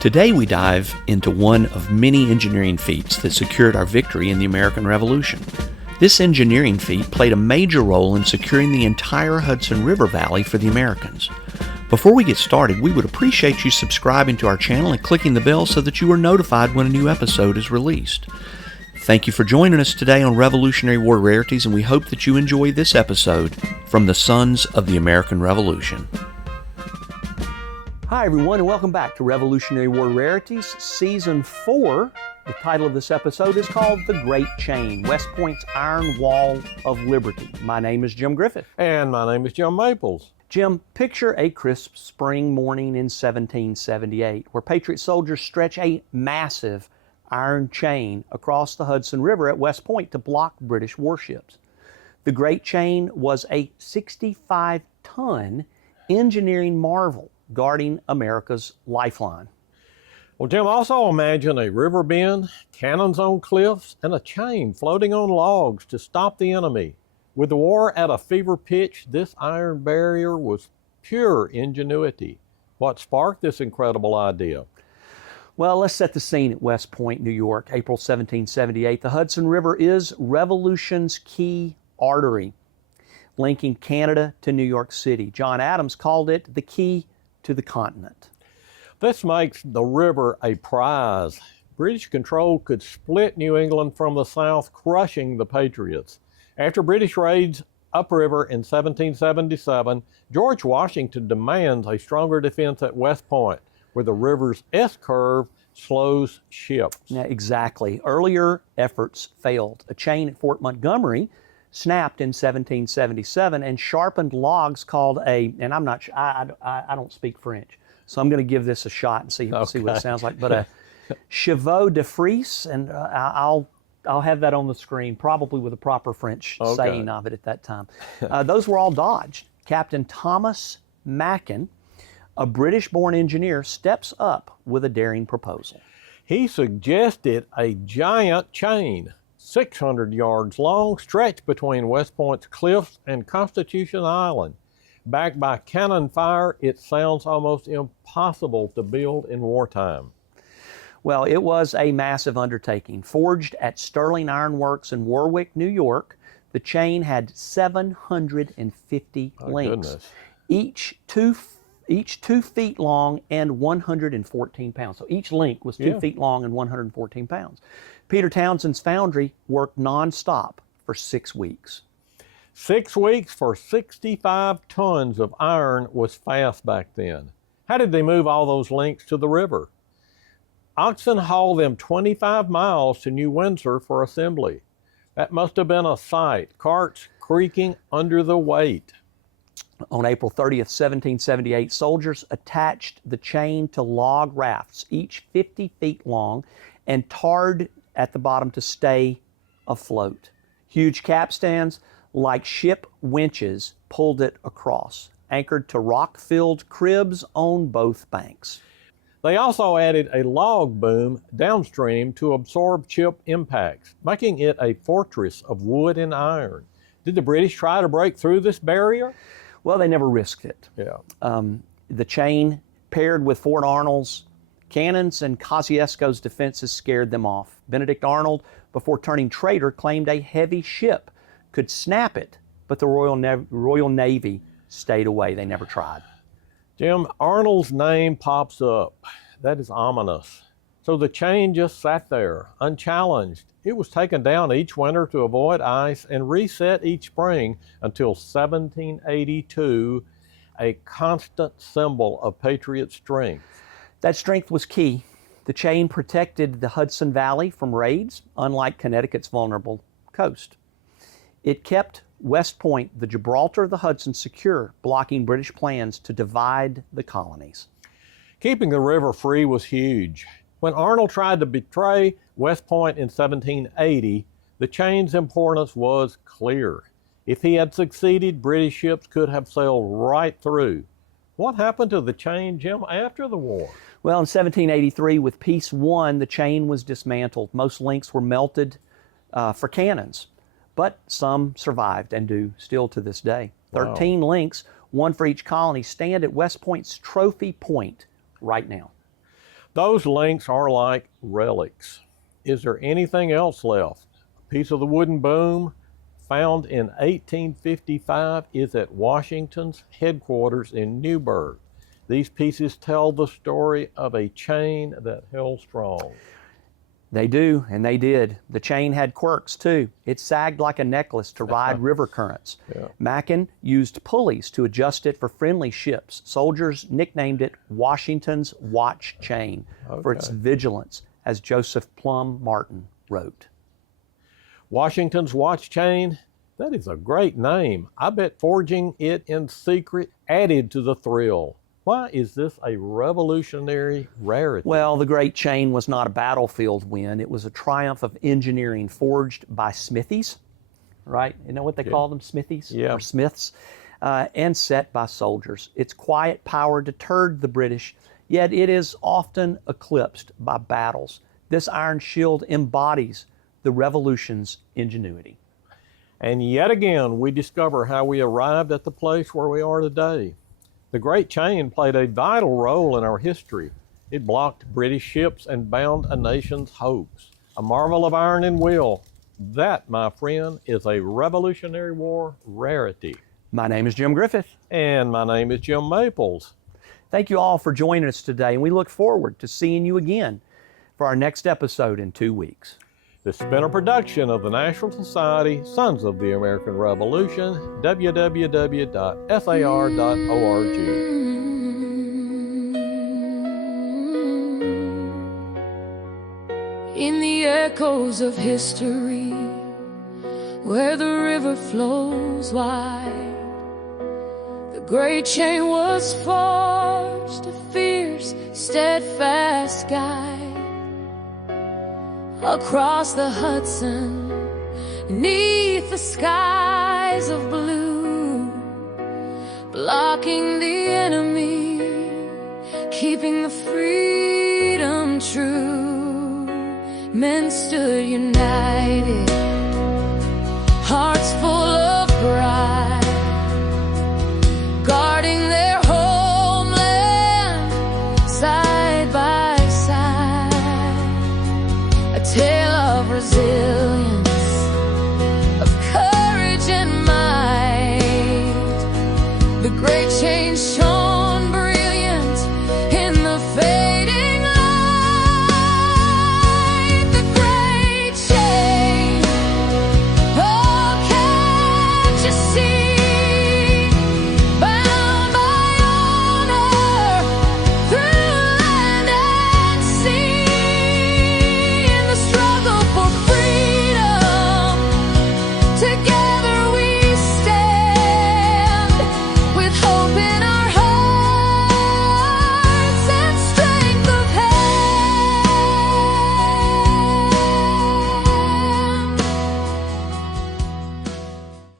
Today we dive into one of many engineering feats that secured our victory in the American Revolution. This engineering feat played a major role in securing the entire Hudson River Valley for the Americans. Before we get started, we would appreciate you subscribing to our channel and clicking the bell so that you are notified when a new episode is released. Thank you for joining us today on Revolutionary War Rarities, and we hope that you enjoy this episode from the Sons of the American Revolution. Hi everyone, and welcome back to Revolutionary War Rarities, Season 4. The title of this episode is called The Great Chain, West Point's Iron Wall of Liberty. My name is Jim Griffith. And my name is Jim Maples. Jim, picture a crisp spring morning in 1778, where Patriot soldiers stretch a massive iron chain across the Hudson River at West Point to block British warships. The Great Chain was a 65-ton engineering marvel guarding America's lifeline. Well, Jim, also imagine a river bend, cannons on cliffs, and a chain floating on logs to stop the enemy. With the war at a fever pitch, this iron barrier was pure ingenuity. What sparked this incredible idea? Well, let's set the scene at West Point, New York, April 1778. The Hudson River is Revolution's key artery, linking Canada to New York City. John Adams called it the key to the continent. This makes the river a prize. British control could split New England from the south, crushing the Patriots. After British raids upriver in 1777, George Washington demands a stronger defense at West Point, where the river's S-curve slows ships. Yeah, exactly. Earlier efforts failed. A chain at Fort Montgomery snapped in 1777, and sharpened logs called and I'm not sure, I don't speak French, so I'm going to give this a shot and see what it sounds like. But a chevaux de frise, and I'll have that on the screen, probably with a proper French saying of it at that time. Those were all dodged. Captain Thomas Mackin, a British-born engineer, steps up with a daring proposal. He suggested a giant chain, 600 yards long, stretched between West Point's cliffs and Constitution Island. Backed by cannon fire, it sounds almost impossible to build in wartime. Well, it was a massive undertaking. Forged at Sterling Iron Works in Warwick, New York, the chain had 750 links, each 2 feet long and 114 pounds. So each link was 2 feet long and 114 pounds. Peter Townsend's foundry worked nonstop for 6 weeks. 6 weeks for 65 tons of iron was fast back then. How did they move all those links to the river? Oxen hauled them 25 miles to New Windsor for assembly. That must have been a sight, carts creaking under the weight. On April 30th, 1778, soldiers attached the chain to log rafts, each 50 feet long, and tarred at the bottom to stay afloat. Huge capstans, like ship winches, pulled it across, anchored to rock-filled cribs on both banks. They also added a log boom downstream to absorb ship impacts, making it a fortress of wood and iron. Did the British try to break through this barrier? Well, they never risked it. The chain, paired with Fort Arnold's cannons and Kosciuszko's defenses, scared them off. Benedict Arnold, before turning traitor, claimed a heavy ship could snap it, but the Royal Navy stayed away. They never tried. Jim, Arnold's name pops up. That is ominous. So the chain just sat there, unchallenged. It was taken down each winter to avoid ice and reset each spring until 1782, a constant symbol of Patriot strength. That strength was key. The chain protected the Hudson Valley from raids, unlike Connecticut's vulnerable coast. It kept West Point, the Gibraltar of the Hudson, secure, blocking British plans to divide the colonies. Keeping the river free was huge. When Arnold tried to betray West Point in 1780, the chain's importance was clear. If he had succeeded, British ships could have sailed right through. What happened to the chain, Jim, after the war? Well, in 1783, with peace won, the chain was dismantled. Most links were melted for cannons, but some survived and do still to this day. 13 links, one for each colony, stand at West Point's Trophy Point right now. Those links are like relics. Is there anything else left? A piece of the wooden boom found in 1855 is at Washington's headquarters in Newburgh. These pieces tell the story of a chain that held strong. They do, and they did. The chain had quirks too. It sagged like a necklace to ride river currents. Yeah. Mackin used pulleys to adjust it for friendly ships. Soldiers nicknamed it Washington's watch chain for its vigilance, as Joseph Plum Martin wrote. Washington's watch chain, that is a great name. I bet forging it in secret added to the thrill. Why is this a revolutionary rarity? Well, the great chain was not a battlefield win. It was a triumph of engineering forged by smithies, right? You know what they call them, smithies or smiths, and set by soldiers. Its quiet power deterred the British, yet it is often eclipsed by battles. This iron shield embodies the Revolution's ingenuity. And yet again, we discover how we arrived at the place where we are today. The Great Chain played a vital role in our history. It blocked British ships and bound a nation's hopes. A marvel of iron and will. That, my friend, is a Revolutionary War rarity. My name is Jim Griffith. And my name is Jim Maples. Thank you all for joining us today, and we look forward to seeing you again for our next episode in 2 weeks. This has been a production of the National Society Sons of the American Revolution, www.sar.org. In the echoes of history, where the river flows wide, the great chain was forged, a fierce, steadfast guide. Across the Hudson, beneath the skies of blue, blocking the enemy, keeping the freedom true. Men stood united